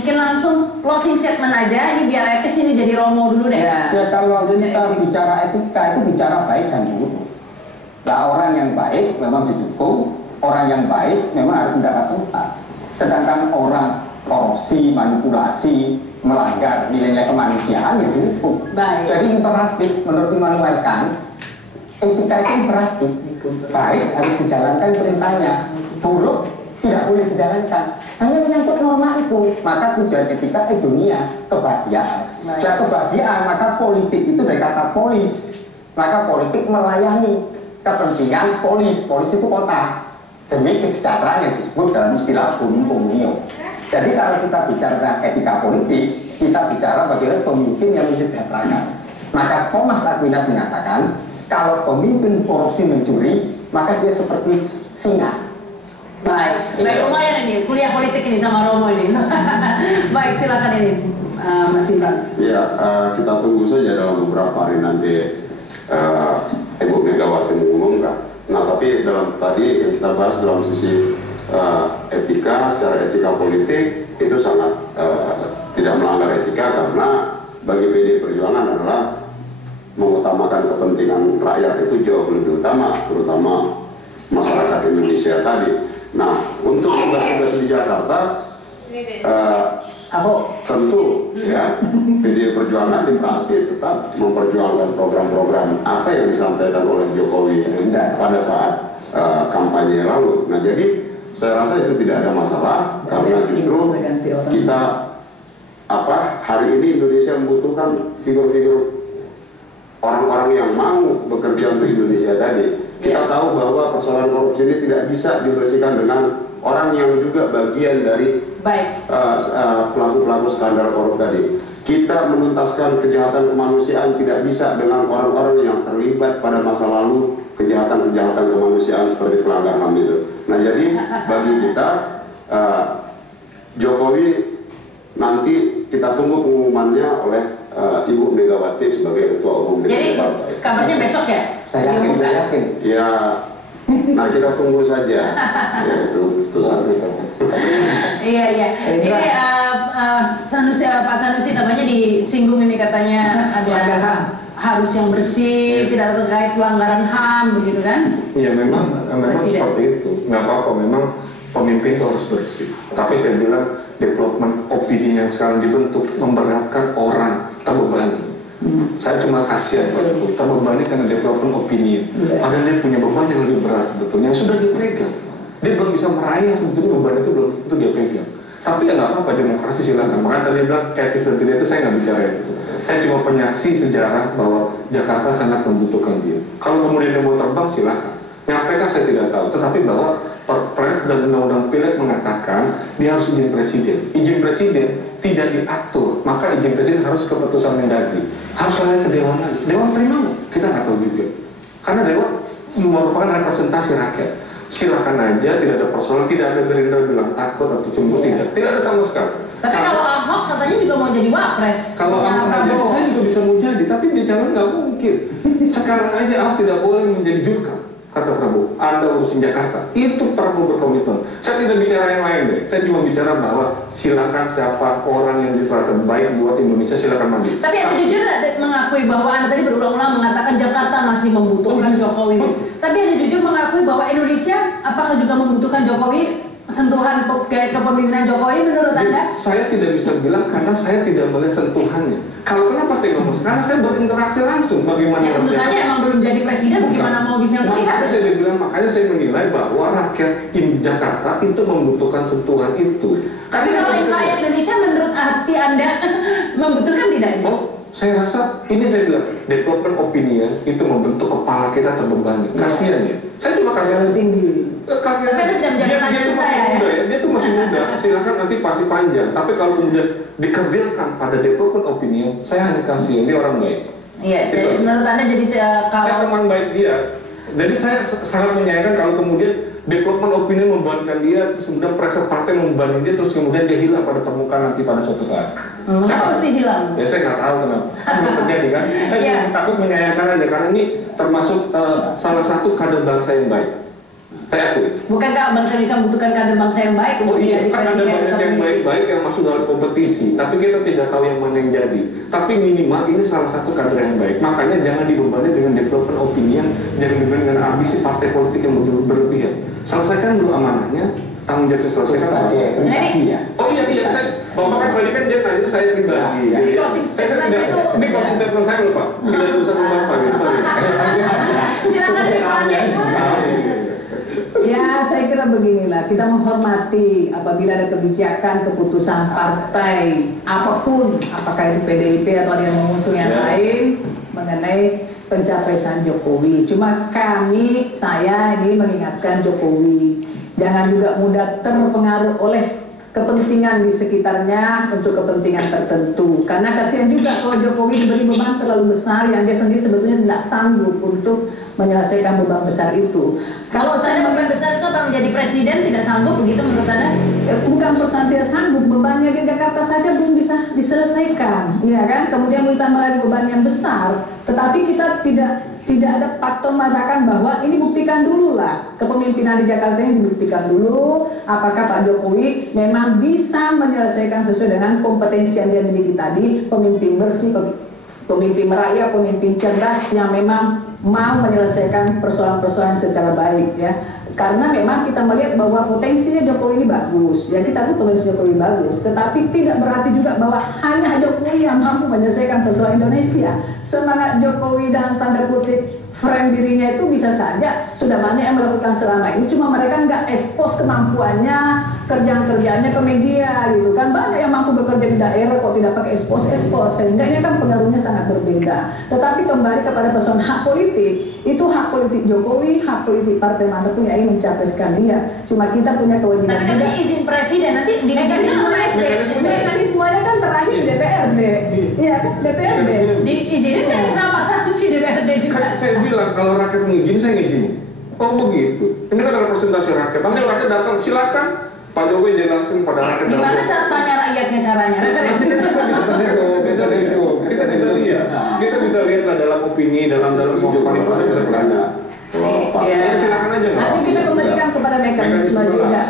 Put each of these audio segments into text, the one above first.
mungkin langsung closing statement aja, ini biar etis, ini jadi Romo dulu deh. Ya kalau kita bicara etika itu bicara baik dan buruk. Nah, orang yang baik memang didukung, orang yang baik memang harus mendapat tempat. Sedangkan orang korupsi, manipulasi, melanggar nilai-nilai kemanusiaan ya dihukum. Jadi imperatif menurut Immanuel Kant, etika itu imperatif. Baik harus dijalankan perintahnya, buruk tidak boleh dijalankan. Hanya menyangkut norma itu, maka tujuan etika dunia kebahagiaan. Dan kebahagiaan, maka politik itu dari kata polis, maka politik melayani kepentingan polis. Polis itu kota demi kesejahteraan yang disebut dalam istilah komunio. Jadi kalau kita bicara etika politik, kita bicara bagaimana pemimpin yang mensejahterakan. Maka Thomas Aquinas mengatakan, kalau pemimpin korupsi mencuri, maka dia seperti singa. Baik, lumayan ini kuliah politik ini sama Romo ini. Baik, silakan ini Mas Indra. Ya, kita tunggu saja dalam beberapa hari nanti Ibu Megawati mengumumkan. Nah, tapi dalam tadi yang kita bahas dalam sisi etika, secara etika politik itu sangat tidak melanggar etika, karena bagi PDI Perjuangan adalah mengutamakan kepentingan rakyat itu jauh lebih utama, terutama masyarakat Indonesia tadi. Nah, untuk tugas-tugas di Jakarta, tentu ya PDI Perjuangan di Bekasi tetap memperjuangkan program-program apa yang disampaikan oleh Jokowi pada saat kampanye lalu. Nah, jadi saya rasa itu tidak ada masalah, karena justru kita hari ini Indonesia membutuhkan figur-figur orang-orang yang mau bekerja untuk Indonesia tadi. Kita tahu bahwa persoalan korupsi ini tidak bisa dibersihkan dengan orang yang juga bagian dari pelaku-pelaku skandal korup tadi. Kita menuntaskan kejahatan kemanusiaan tidak bisa dengan orang-orang yang terlibat pada masa lalu kejahatan-kejahatan kemanusiaan seperti pelanggar HAM itu. Nah, jadi bagi kita Jokowi nanti kita tunggu pengumumannya oleh Ibu Megawati sebagai Ketua Umum DPP. Jadi kabarnya besok ya? Saya yakin. Ya, nah kita tunggu saja. Ya, itu satu. Iya. Ini Pak Sanusi namanya disinggung ini, katanya ada harus yang bersih, tidak terkait pelanggaran HAM, begitu kan? Iya, memang seperti itu. Nggak apa-apa, memang pemimpin itu harus bersih. Tapi saya bilang development opini yang sekarang dibentuk memberatkan orang, terbebani. Saya cuma kasihan pada itu, terbebani karena development opini. Padahal dia punya beban yang lebih berat sebetulnya, yang sudah dia pegang. Dia belum bisa meraih sebetulnya beban itu belum itu dia pegang. Tapi ya nggak apa-apa, demokrasi silakan. Makanya tadi bilang etis dan tidak itu saya nggak bicara itu. Saya cuma penyaksi sejarah bahwa Jakarta sangat membutuhkan dia. Kalau kemudian dia mau terbang silakan. Nyampaikan saya tidak tahu, tetapi bahwa Perpres dan Undang-Undang Pileg mengatakan dia harus izin presiden. Izin presiden tidak diatur, maka izin presiden harus keputusan Mendagri. Harus lari ke Dewan lagi. Dewan terima nggak? Kita nggak tahu juga. Karena Dewan merupakan representasi rakyat. Silakan aja, tidak ada persoalan, tidak ada Gerindra bilang takut atau cemburu, tidak ada sama sekali. Tapi kalau Ahok katanya juga mau jadi wapres. Kalau Ahok aja, saya juga bisa mau jadi, tapi di jalan nggak mungkin. Sekarang aja Ahok tidak boleh menjadi jurkam. Kata Prabowo, Anda urusin Jakarta. Itu Prabowo berkomitmen. Saya tidak bicara yang lain deh. Saya cuma bicara bahwa silakan siapa orang yang dirasa baik buat Indonesia silakan maju. Tapi Anda jujur mengakui bahwa Anda tadi berulang-ulang mengatakan Jakarta masih membutuhkan Jokowi. Tapi Anda jujur mengakui bahwa Indonesia apakah juga membutuhkan Jokowi? Sentuhan kepemimpinan Jokowi menurut Anda? Saya tidak bisa bilang karena saya tidak melihat sentuhannya. Kalau kenapa saya ngomong? Karena saya berinteraksi langsung. Bagaimana? Ya tentu saja emang belum jadi presiden, gimana mau bisa melihat? Makanya saya menilai bahwa rakyat Jakarta itu membutuhkan sentuhan itu. Tapi kalau rakyat Indonesia menurut arti Anda membutuhkan tidak? Saya rasa ini saya bilang development opinion itu membentuk kepala kita terbebani. Kasihan ya. Saya cuma kasihan tinggi. Kasihan. Tapi itu tidak menjadi pertanyaan saya. Dia tuh masih muda. Silakan nanti pasti panjang. Tapi kalau kemudian dikerdilkan pada development opinion, saya hanya kasihan dia orang baik. Iya. Jadi menurut Anda jadi kalau saya teman baik dia. Jadi saya sangat menyayangkan kalau kemudian development opinion membebankan dia, terus kemudian pressure partai membebankan dia, terus kemudian dia hilang pada permukaan nanti pada suatu saat. Kenapa sih hilang? Ya saya nggak tahu kenapa. Belum terjadi kan? Saya cuma takut menyayangkan aja karena ini termasuk salah satu kader bangsa yang baik. Saya akui. Bukankah bangsa Indonesia membutuhkan kader bangsa yang baik Oh untuk iya, jadi kan ada presiden banyak atau yang pemimpin? baik-baik yang masuk dalam kompetisi, tapi kita tidak tahu yang mana yang jadi. Tapi minimal ini salah satu kader yang baik. Makanya jangan dibebani dengan development opini yang jangan dibebani dengan ambisi partai politik yang berlebihan. Selesaikan dulu amanahnya, tanggung jawabnya selesaikan. Oh iya, saya Bapak kan tadi kan dia nanya saya pribadi. Ini closing statement itu. Ini closing statement saya loh Pak. Tidak ada urusan sama Bapak ya, sorry. Silakan Ya, saya kira beginilah, kita menghormati apabila ada kebijakan, keputusan partai apapun, apakah itu PDIP atau ada yang mengusung yang lain mengenai pencapresan Jokowi. Cuma saya ini mengingatkan Jokowi, jangan juga mudah terpengaruh oleh kepentingan di sekitarnya untuk kepentingan tertentu. Karena kasihan juga kalau Jokowi diberi beban terlalu besar yang dia sendiri sebetulnya tidak sanggup untuk menyelesaikan beban besar itu. Kalau saya beban besar itu apa menjadi presiden tidak sanggup begitu menurut Anda? Bukan perusahaan tidak sanggup, bebannya di Jakarta saja belum bisa diselesaikan, ya kan? Kemudian ditambah lagi beban yang besar, tetapi kita tidak ada faktor mengatakan bahwa ini buktikan dulu lah kepemimpinan di Jakarta ini dibuktikan dulu apakah Pak Jokowi memang bisa menyelesaikan sesuai dengan kompetensi yang dia miliki tadi, pemimpin bersih, pemimpin merakyat, pemimpin cerdas yang memang mau menyelesaikan persoalan-persoalan secara baik ya. Karena memang kita melihat bahwa potensinya Jokowi ini bagus, ya kita tahu potensi Jokowi bagus, tetapi tidak berarti juga bahwa hanya Jokowi yang mampu menyelesaikan persoalan Indonesia. Semangat Jokowi dan tanda kutip frame dirinya itu bisa saja sudah banyak yang melakukan selama ini, cuma mereka nggak expose kemampuannya, kerjaan-kerjaannya ke media gitu kan. Banyak yang mampu bekerja di daerah kok tidak pakai expose, sehingga ini kan pengaruhnya sangat berbeda. Tetapi kembali kepada persoalan hak politik, itu hak politik Jokowi, hak politik partai manapun yang ingin mencapreskan dia. Cuma kita punya kewajiban. Tapi kan izin presiden nanti diizinkan oleh mekanismenya kan terakhir di DPRD, iya kan DPRD. Diizinin kan sama saksi DPRD juga. Saya bilang kalau rakyat mengizini saya ngizinin. Oh begitu. Ini kan representasi rakyat. Nanti rakyat datang silakan Pak Jokowi jelasin pada rakyat. Gimana tanya rakyatnya caranya? Bisa lihat. Kita bisa lihat lah dalam opini, dalam kehidupan itu bisa bertanya. Ya, silakan aja. nanti kita kembalikan kepada mekanisme juga ya.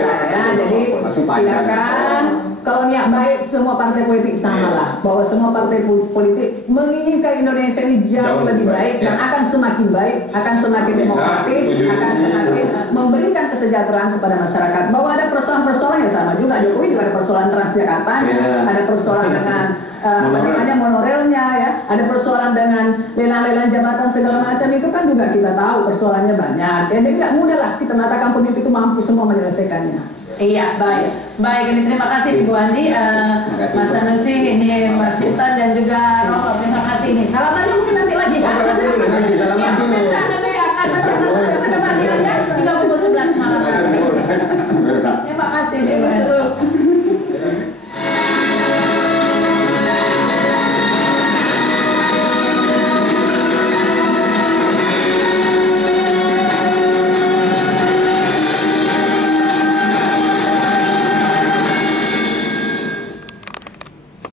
Jadi silakan. Kalau niat baik semua partai politik sama lah, bahwa semua partai politik menginginkan Indonesia ini jauh lebih baik dan akan semakin baik, akan semakin demokratis, akan semakin memberikan kesejahteraan kepada masyarakat. Bahwa ada persoalan-persoalan yang sama juga, Jokowi juga ada persoalan Transjakarta, ada persoalan dengan monorelnya ya, ada persoalan dengan lelang-lelang jabatan segala macam, itu kan juga kita tahu persoalannya banyak. Ya, jadi nggak mudah lah kita mengatakan pemimpin itu mampu semua menyelesaikannya. Iya, baik. Ini terima kasih Ibu Andi, Mas Sanusi, ini Mas Sultan dan juga Romo. Terima kasih ini. Salamannya mungkin nanti lagi. Ya, bisa nanti akan masih